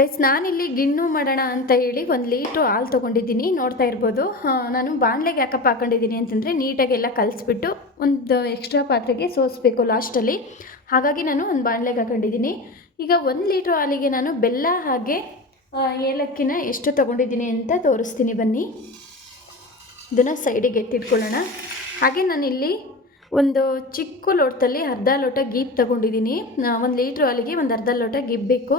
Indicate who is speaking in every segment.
Speaker 1: Guys, ನಾನಿಲ್ಲಿ ಗಿಣ್ಣು ಮಾಡೋಣ ಅಂತ ಹೇಳಿ ಒಂದು ಲೀಟ್ರು ಹಾಲು ತೊಗೊಂಡಿದ್ದೀನಿ. ನೋಡ್ತಾ ಇರ್ಬೋದು. ನಾನು ಬಾಣಲೆಗೆ ಯಾಕಪ್ಪ ಹಾಕೊಂಡಿದ್ದೀನಿ ಅಂತಂದರೆ ನೀಟಾಗಿ ಎಲ್ಲ ಕಲಿಸ್ಬಿಟ್ಟು ಒಂದು ಎಕ್ಸ್ಟ್ರಾ ಪಾತ್ರೆಗೆ ಸೋಸಬೇಕು ಲಾಸ್ಟಲ್ಲಿ. ಹಾಗಾಗಿ ನಾನು ಒಂದು ಬಾಣಲೆಗೆ ಹಾಕೊಂಡಿದ್ದೀನಿ. ಈಗ ಒಂದು ಲೀಟ್ರ್ ಹಾಲಿಗೆ ನಾನು ಬೆಲ್ಲ ಹಾಗೆ ಏಲಕ್ಕಿನ ಎಷ್ಟು ತೊಗೊಂಡಿದ್ದೀನಿ ಅಂತ ತೋರಿಸ್ತೀನಿ ಬನ್ನಿ. ಇದನ್ನು ಸೈಡಿಗೆ ಎತ್ತಿಟ್ಕೊಳ್ಳೋಣ. ಹಾಗೆ ನಾನಿಲ್ಲಿ ಒಂದು ಚಿಕ್ಕ ಲೋಟದಲ್ಲಿ ಅರ್ಧ ಲೋಟ ಗೀಪ್ ತೊಗೊಂಡಿದ್ದೀನಿ. ಒಂದು ಲೀಟ್ರ್ ಹಾಲಿಗೆ ಒಂದು ಅರ್ಧ ಲೋಟ ಗೀಪ್ ಬೇಕು.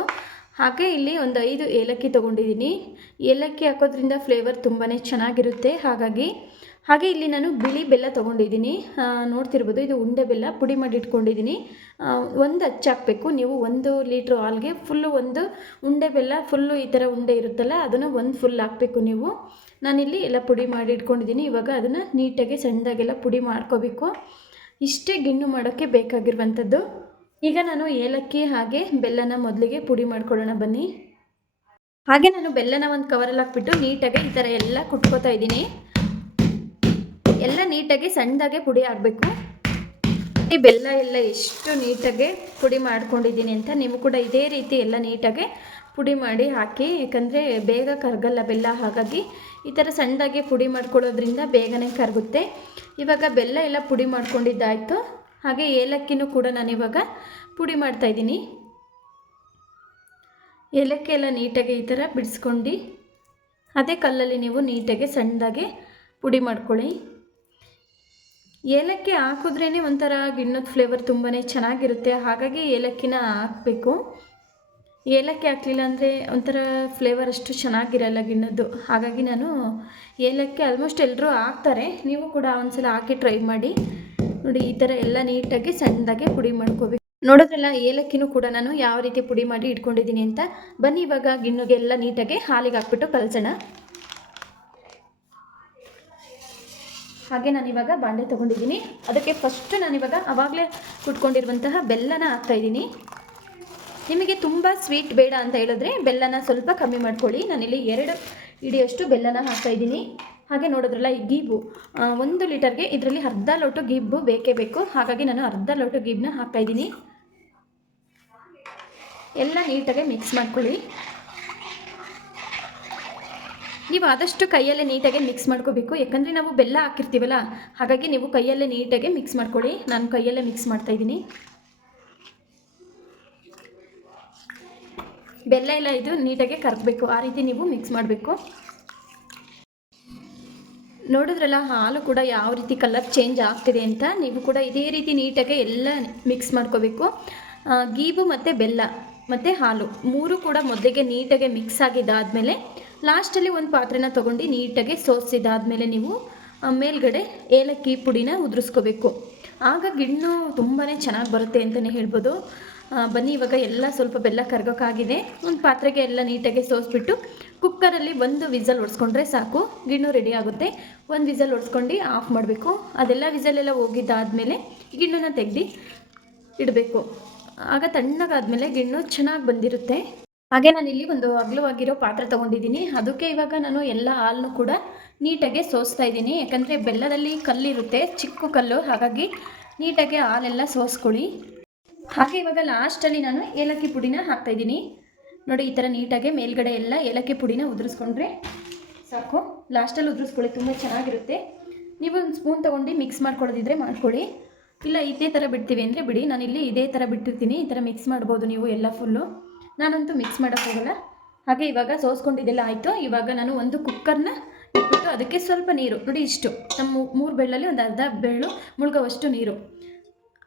Speaker 1: ಹಾಗೆ ಇಲ್ಲಿ ಒಂದು ಐದು ಏಲಕ್ಕಿ ತೊಗೊಂಡಿದ್ದೀನಿ. ಏಲಕ್ಕಿ ಹಾಕೋದ್ರಿಂದ ಫ್ಲೇವರ್ ತುಂಬಾ ಚೆನ್ನಾಗಿರುತ್ತೆ. ಹಾಗಾಗಿ, ಹಾಗೆ ಇಲ್ಲಿ ನಾನು ಬಿಳಿ ಬೆಲ್ಲ ತೊಗೊಂಡಿದ್ದೀನಿ. ನೋಡ್ತಿರ್ಬೋದು ಇದು ಉಂಡೆ ಬೆಲ್ಲ ಪುಡಿ ಮಾಡಿ ಇಟ್ಕೊಂಡಿದ್ದೀನಿ. ಒಂದು ಹಚ್ಚಿ ಹಾಕಬೇಕು. ನೀವು ಒಂದು ಲೀಟ್ರ್ ಹಾಲ್ಗೆ ಫುಲ್ಲು ಒಂದು ಉಂಡೆ ಬೆಲ್ಲ ಫುಲ್ಲು ಈ ಥರ ಉಂಡೆ ಇರುತ್ತಲ್ಲ, ಅದನ್ನು ಒಂದು ಫುಲ್ ಹಾಕಬೇಕು ನೀವು. ನಾನಿಲ್ಲಿ ಎಲ್ಲ ಪುಡಿ ಮಾಡಿ ಇಟ್ಕೊಂಡಿದ್ದೀನಿ. ಇವಾಗ ಅದನ್ನು ನೀಟಾಗಿ ಸಣ್ಣದಾಗೆಲ್ಲ ಪುಡಿ ಮಾಡ್ಕೋಬೇಕು. ಇಷ್ಟೇ ಗಿಣ್ಣು ಮಾಡೋಕ್ಕೆ ಬೇಕಾಗಿರುವಂಥದ್ದು. ಈಗ ನಾನು ಏಲಕ್ಕಿ ಹಾಗೆ ಬೆಲ್ಲನ ಮೊದಲಿಗೆ ಪುಡಿ ಮಾಡ್ಕೊಳ್ಳೋಣ ಬನ್ನಿ. ಹಾಗೆ ನಾನು ಬೆಲ್ಲನ ಒಂದು ಕವರಲ್ಲಿ ಹಾಕ್ಬಿಟ್ಟು ನೀಟಾಗಿ ಈ ಥರ ಎಲ್ಲ ಕುಟ್ಕೋತಾ ಇದ್ದೀನಿ. ಎಲ್ಲ ನೀಟಾಗಿ ಸಣ್ಣದಾಗೆ ಪುಡಿ ಆಗಬೇಕು ಈ ಬೆಲ್ಲ ಎಲ್ಲ ಎಷ್ಟು ನೀಟಾಗೆ ಪುಡಿ ಮಾಡ್ಕೊಂಡಿದ್ದೀನಿ ಅಂತ ನೀವು ಕೂಡ ಇದೇ ರೀತಿ ಎಲ್ಲ ನೀಟಾಗೆ ಪುಡಿ ಮಾಡಿ ಹಾಕಿ, ಯಾಕಂದರೆ ಬೇಗ ಕರಗಲ್ಲ ಬೆಲ್ಲ, ಹಾಗಾಗಿ ಈ ಥರ ಸಣ್ಣದಾಗಿ ಪುಡಿ ಮಾಡ್ಕೊಳ್ಳೋದ್ರಿಂದ ಬೇಗನೆ ಕರಗುತ್ತೆ. ಇವಾಗ ಬೆಲ್ಲ ಎಲ್ಲ ಪುಡಿ ಮಾಡ್ಕೊಂಡಿದ್ದಾಯಿತು. ಹಾಗೆ ಏಲಕ್ಕಿನೂ ಕೂಡ ನಾನಿವಾಗ ಪುಡಿ ಮಾಡ್ತಾಯಿದ್ದೀನಿ ಏಲಕ್ಕಿ ಎಲ್ಲ ನೀಟಾಗಿ ಈ ಥರ ಬಿಡಿಸ್ಕೊಂಡು ಅದೇ ಕಲ್ಲಲ್ಲಿ ನೀವು ನೀಟಾಗಿ ಸಣ್ಣದಾಗಿ ಪುಡಿ ಮಾಡ್ಕೊಳ್ಳಿ. ಏಲಕ್ಕಿ ಹಾಕಿದ್ರೇ ಒಂಥರ ಗಿಣ್ಣದ ಫ್ಲೇವರ್ ತುಂಬಾ ಚೆನ್ನಾಗಿರುತ್ತೆ. ಹಾಗಾಗಿ ಏಲಕ್ಕಿನ ಹಾಕಬೇಕು. ಏಲಕ್ಕಿ ಹಾಕಲಿಲ್ಲ ಅಂದರೆ ಒಂಥರ ಫ್ಲೇವರ್ ಅಷ್ಟು ಚೆನ್ನಾಗಿರಲ್ಲ ಗಿಣ್ಣದ್ದು. ಹಾಗಾಗಿ ನಾನು ಏಲಕ್ಕಿ ಆಲ್ಮೋಸ್ಟ್ ಎಲ್ಲರೂ ಹಾಕ್ತಾರೆ. ನೀವು ಕೂಡ ಒಂದ್ಸಲ ಹಾಕಿ ಟ್ರೈ ಮಾಡಿ. ನೋಡಿ, ಈ ಥರ ಎಲ್ಲ ನೀಟಾಗಿ ಸಣ್ಣದಾಗಿ ಪುಡಿ ಮಾಡ್ಕೋಬೇಕು. ನೋಡೋದ್ರಲ್ಲ, ಏಲಕ್ಕಿನೂ ಕೂಡ ನಾನು ಯಾವ ರೀತಿ ಪುಡಿ ಮಾಡಿ ಇಟ್ಕೊಂಡಿದ್ದೀನಿ ಅಂತ. ಬನ್ನಿ, ಇವಾಗ ಗಿಣ್ಣುಗೆ ಎಲ್ಲ ನೀಟಾಗಿ ಹಾಲಿಗೆ ಹಾಕ್ಬಿಟ್ಟು ಕಲಸೋಣ. ಹಾಗೆ ನಾನಿವಾಗ ಬಾಂಡೆ ತೊಗೊಂಡಿದ್ದೀನಿ. ಅದಕ್ಕೆ ಫಸ್ಟ್ ನಾನಿವಾಗ ಅವಾಗಲೇ ಕುಟ್ಕೊಂಡಿರುವಂತಹ ಬೆಲ್ಲನ ಹಾಕ್ತಾಯಿದ್ದೀನಿ ನಿಮಗೆ ತುಂಬ ಸ್ವೀಟ್ ಬೇಡ ಅಂತ ಹೇಳಿದ್ರೆ ಬೆಲ್ಲನ ಸ್ವಲ್ಪ ಕಮ್ಮಿ ಮಾಡ್ಕೊಳ್ಳಿ. ನಾನಿಲ್ಲಿ ಎರಡು ಇಡಿಯಷ್ಟು ಬೆಲ್ಲನ ಹಾಕ್ತಾಯಿದ್ದೀನಿ ಹಾಗೆ ನೋಡಿದ್ರಲ್ಲ ಈ ಗೀಬು ಒಂದು ಲೀಟರ್ಗೆ ಇದರಲ್ಲಿ ಅರ್ಧ ಲೋಟು ಗೀಬು ಬೇಕೇ ಬೇಕು. ಹಾಗಾಗಿ ನಾನು ಅರ್ಧ ಲೋಟು ಗೀಬನ್ನ ಹಾಕ್ತಾಯಿದ್ದೀನಿ ಎಲ್ಲ ನೀಟಾಗೆ ಮಿಕ್ಸ್ ಮಾಡ್ಕೊಳ್ಳಿ. ನೀವು ಆದಷ್ಟು ಕೈಯಲ್ಲೇ ನೀಟಾಗಿ ಮಿಕ್ಸ್ ಮಾಡ್ಕೋಬೇಕು. ಯಾಕಂದರೆ ನಾವು ಬೆಲ್ಲ ಹಾಕಿರ್ತೀವಲ್ಲ, ಹಾಗಾಗಿ ನೀವು ಕೈಯಲ್ಲೇ ನೀಟಾಗಿ ಮಿಕ್ಸ್ ಮಾಡ್ಕೊಳ್ಳಿ. ನಾನು ಕೈಯಲ್ಲೇ ಮಿಕ್ಸ್ ಮಾಡ್ತಾಯಿದ್ದೀನಿ ಬೆಲ್ಲ ಎಲ್ಲ ಇದು ನೀಟಾಗಿ ಕರಗಬೇಕು ಆ ರೀತಿ ನೀವು ಮಿಕ್ಸ್ ಮಾಡಬೇಕು. ನೋಡಿದ್ರಲ್ಲ, ಹಾಲು ಕೂಡ ಯಾವ ರೀತಿ ಕಲರ್ ಚೇಂಜ್ ಆಗ್ತಿದೆ ಅಂತ ನೀವು ಕೂಡ ಇದೇ ರೀತಿ ನೀಟಾಗಿ ಎಲ್ಲ ಮಿಕ್ಸ್ ಮಾಡ್ಕೋಬೇಕು. ಗೀಬು ಮತ್ತು ಬೆಲ್ಲ ಮತ್ತು ಹಾಲು ಮೂರು ಕೂಡ ಮೊದಲಿಗೆ ನೀಟಾಗಿ ಮಿಕ್ಸ್ ಆಗಿದ್ದಾದಮೇಲೆ ಲಾಸ್ಟಲ್ಲಿ ಒಂದು ಪಾತ್ರೆನ ತೊಗೊಂಡು ನೀಟಾಗಿ ಸೋಸಿದಾದಮೇಲೆ ನೀವು ಮೇಲ್ಗಡೆ ಏಲಕ್ಕಿ ಪುಡಿನ ಉದುರಿಸ್ಕೋಬೇಕು. ಆಗ ಗಿಣ್ಣು ತುಂಬಾ ಚೆನ್ನಾಗಿ ಬರುತ್ತೆ ಅಂತಲೇ ಹೇಳ್ಬೋದು. ಬನ್ನಿ, ಇವಾಗ ಎಲ್ಲ ಸ್ವಲ್ಪ ಬೆಲ್ಲ ಕರ್ಗೋಕ್ಕಾಗಿದೆ ಒಂದು ಪಾತ್ರೆಗೆ ಎಲ್ಲ ನೀಟಾಗಿ ಸೋಸ್ಬಿಟ್ಟು ಕುಕ್ಕರಲ್ಲಿ ಒಂದು ವಿಸಲ್ ಹೊಡ್ಸ್ಕೊಂಡ್ರೆ ಸಾಕು. ಗಿಣ್ಣು ರೆಡಿ ಆಗುತ್ತೆ. ಒಂದು ವಿಸಲ್ ಹೊಡ್ಸ್ಕೊಂಡು ಆಫ್ ಮಾಡಬೇಕು. ಅದೆಲ್ಲ ವಿಸಲೆಲ್ಲ ಹೋಗಿದ್ದಾದಮೇಲೆ ಗಿಣ್ಣನ್ನ ತೆಗ್ದು ಇಡಬೇಕು. ಆಗ ತಣ್ಣಗಾದಮೇಲೆ ಗಿಣ್ಣು ಚೆನ್ನಾಗಿ ಬಂದಿರುತ್ತೆ. ಹಾಗೆ ನಾನು ಇಲ್ಲಿ ಒಂದು ಅಗಲವಾಗಿರೋ ಪಾತ್ರೆ ತೊಗೊಂಡಿದ್ದೀನಿ. ಅದಕ್ಕೆ ಇವಾಗ ನಾನು ಎಲ್ಲ ಹಾಲನ್ನು ಕೂಡ ನೀಟಾಗಿ ಸೋಸ್ತಾ ಇದ್ದೀನಿ. ಯಾಕಂದರೆ ಬೆಲ್ಲದಲ್ಲಿ ಕಲ್ಲಿರುತ್ತೆ, ಚಿಕ್ಕ ಕಲ್ಲು. ಹಾಗಾಗಿ ನೀಟಾಗಿ ಹಾಲೆಲ್ಲ ಸೋಸ್ಕೊಳ್ಳಿ. ಹಾಗೆ ಇವಾಗ ಲಾಸ್ಟಲ್ಲಿ ನಾನು ಏಲಕ್ಕಿ ಪುಡಿನ ಹಾಕ್ತಾಯಿದ್ದೀನಿ ನೋಡಿ, ಈ ಥರ ನೀಟಾಗಿ ಮೇಲ್ಗಡೆ ಎಲ್ಲ ಏಲಕ್ಕಿ ಪುಡಿನ ಉದುರಿಸ್ಕೊಂಡ್ರೆ ಸಾಕು. ಲಾಸ್ಟಲ್ಲಿ ಉದುರಿಸ್ಕೊಳ್ಳಿ, ತುಂಬ ಚೆನ್ನಾಗಿರುತ್ತೆ. ನೀವು ಒಂದು ಸ್ಪೂನ್ ತೊಗೊಂಡು ಮಿಕ್ಸ್ ಮಾಡ್ಕೊಳ್ಳೋದಿದ್ರೆ ಮಾಡ್ಕೊಳ್ಳಿ. ಇಲ್ಲ, ಇದೇ ಥರ ಬಿಡ್ತೀವಿ ಅಂದರೆ ಬಿಡಿ. ನಾನಿಲ್ಲಿ ಇದೇ ಥರ ಬಿಟ್ಟಿರ್ತೀನಿ. ಈ ಥರ ಮಿಕ್ಸ್ ಮಾಡ್ಬೋದು ನೀವು ಎಲ್ಲ ಫುಲ್ಲು ನಾನಂತೂ ಮಿಕ್ಸ್ ಮಾಡೋಕ್ಕಾಗಲ್ಲ ಹಾಗೆ ಇವಾಗ ಸೋಸ್ಕೊಂಡಿದ್ದೆಲ್ಲ ಆಯಿತು. ಇವಾಗ ನಾನು ಒಂದು ಕುಕ್ಕರ್ನ ಇಟ್ಬಿಟ್ಟು ಅದಕ್ಕೆ ಸ್ವಲ್ಪ ನೀರು. ನೋಡಿ, ಇಷ್ಟು. ನಮ್ಮ ಮೂರು ಬೆಳ್ಳಲ್ಲಿ ಒಂದು ಅರ್ಧ ಬೆಳ್ಳು ಮುಳುಗೋವಷ್ಟು ನೀರು.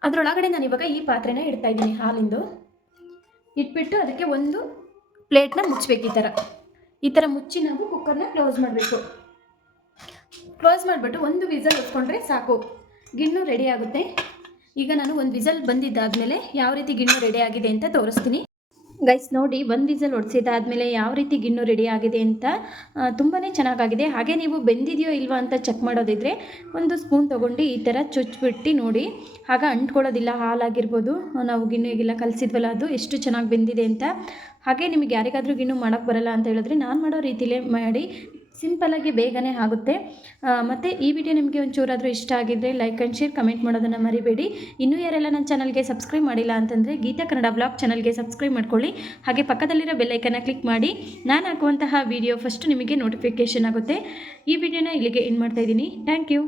Speaker 1: ಅದರೊಳಗಡೆ ನಾನು ಇವಾಗ ಈ ಪಾತ್ರೆನ ಇಡ್ತಾ ಇದ್ದೀನಿ, ಹಾಲಿಂದು. ಇಟ್ಬಿಟ್ಟು ಅದಕ್ಕೆ ಒಂದು ಪ್ಲೇಟ್ನ ಮುಚ್ಚಬೇಕು ಈ ಥರ. ಈ ಥರ ಮುಚ್ಚಿ ನಾವು ಕುಕ್ಕರ್ನ ಕ್ಲೋಸ್ ಮಾಡಬೇಕು. ಕ್ಲೋಸ್ ಮಾಡಿಬಿಟ್ಟು ಒಂದು ವಿಸಲ್ ಇಟ್ಕೊಂಡ್ರೆ ಸಾಕು. ಗಿಣ್ಣು ರೆಡಿ ಆಗುತ್ತೆ. ಈಗ ನಾನು ಒಂದು ವಿಸಲ್ ಬಂದಿದ್ದಾದಮೇಲೆ ಯಾವ ರೀತಿ ಗಿಣ್ಣು ರೆಡಿ ಆಗಿದೆ ಅಂತ ತೋರಿಸ್ತೀನಿ. ಗೈಸ್ ನೋಡಿ, ಒಂದು ವಿಸಲ್ ಹೊಡ್ಸಿದ್ದಾದಮೇಲೆ ಯಾವ ರೀತಿ ಗಿಣ್ಣು ರೆಡಿ ಆಗಿದೆ ಅಂತ ತುಂಬಾ ಚೆನ್ನಾಗಾಗಿದೆ. ಹಾಗೆ ನೀವು ಬೆಂದಿದೆಯೋ ಇಲ್ವಾ ಅಂತ ಚೆಕ್ ಮಾಡೋದಿದ್ರೆ ಒಂದು ಸ್ಪೂನ್ ತೊಗೊಂಡು ಈ ಥರ ಚುಚ್ಚಿಬಿಟ್ಟು ನೋಡಿ. ಆಗ ಅಂಟ್ಕೊಳ್ಳೋದಿಲ್ಲ, ಹಾಲಾಗಿರ್ಬೋದು. ನಾವು ಗಿಣ್ಣಿಗೆಲ್ಲ ಕಲಿಸಿದ್ವಲ್ಲ, ಅದು ಎಷ್ಟು ಚೆನ್ನಾಗಿ ಬೆಂದಿದೆ ಅಂತ. ಹಾಗೆ ನಿಮಗೆ ಯಾರಿಗಾದರೂ ಗಿಣ್ಣು ಮಾಡೋಕ್ಕೆ ಬರಲ್ಲ ಅಂತ ಹೇಳಿದ್ರೆ ನಾನು ಮಾಡೋ ರೀತಿಲೇ ಮಾಡಿ ಸಿಂಪಲಾಗಿ ಬೇಗನೆ ಆಗುತ್ತೆ. ಮತ್ತು ಈ ವಿಡಿಯೋ ನಿಮಗೆ ಒಂಚೂರಾದರೂ ಇಷ್ಟ ಆಗಿದ್ದರೆ ಲೈಕ್ ಆ್ಯಂಡ್ ಶೇರ್ ಕಮೆಂಟ್ ಮಾಡೋದನ್ನು ಮರಿಬೇಡಿ. ಇನ್ನೂ ಯಾರೆಲ್ಲ ನನ್ನ ಚಾನಲ್ಗೆ ಸಬ್ಸ್ಕ್ರೈಬ್ ಮಾಡಿಲ್ಲ ಅಂತಂದರೆ ಗೀತಾ ಕನ್ನಡ ಬ್ಲಾಗ್ ಚಾನಲ್ಗೆ ಸಬ್ಸ್ಕ್ರೈಬ್ ಮಾಡ್ಕೊಳ್ಳಿ. ಹಾಗೆ ಪಕ್ಕದಲ್ಲಿರೋ ಬೆಲ್ಲೈಕನ್ನ ಕ್ಲಿಕ್ ಮಾಡಿ. ನಾನು ಹಾಕುವಂತಹ ವಿಡಿಯೋ ಫಸ್ಟ್ ನಿಮಗೆ ನೋಟಿಫಿಕೇಷನ್ ಆಗುತ್ತೆ. ಈ ವಿಡಿಯೋನ ಇಲ್ಲಿಗೆ ಏನು ಮಾಡ್ತಾ ಇದ್ದೀನಿ. Thank you